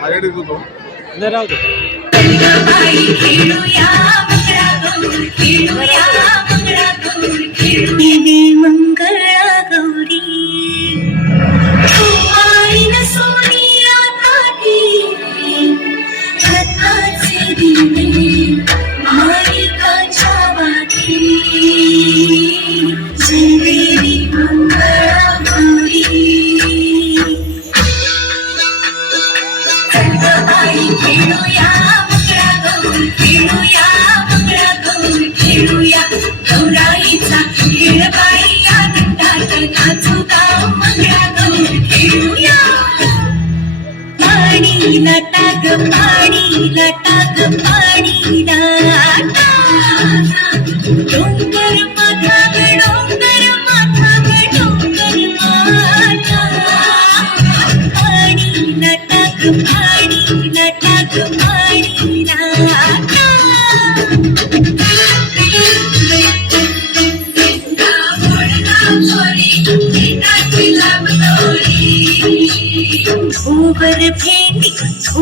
माझ्याकडेच होतो. राहू दे. उबर भेंडी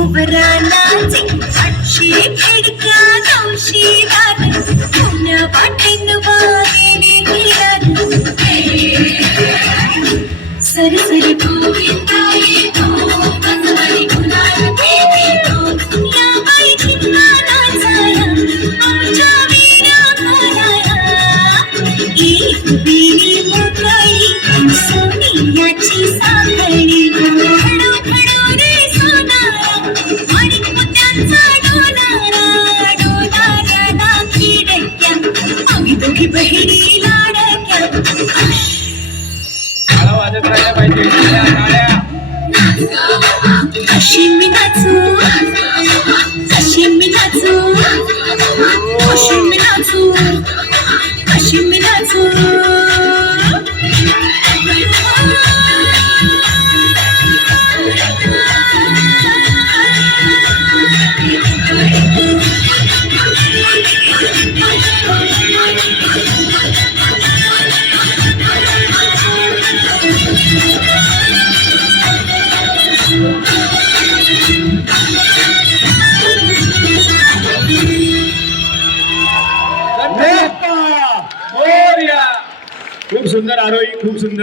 उबरा नाचे 800 खिडक्या 900 दार पुण्या वाटेन वागेले गिरार सरसरी गोविंदा येतो कंदवाडी गुलाल येतो दुनिया बाई ठिकाणा जाया आमच्या वीरा घराया एक बिनी मुकळी सोनियाची साखळी बहिणी लाडक्या वाजत राहिल्या पाहिजे. अशी मी नाचू अशी मी नाचू अशी मी नाचू अशी मी नाचू खूप सुंदर आरोही, खूप सुंदर.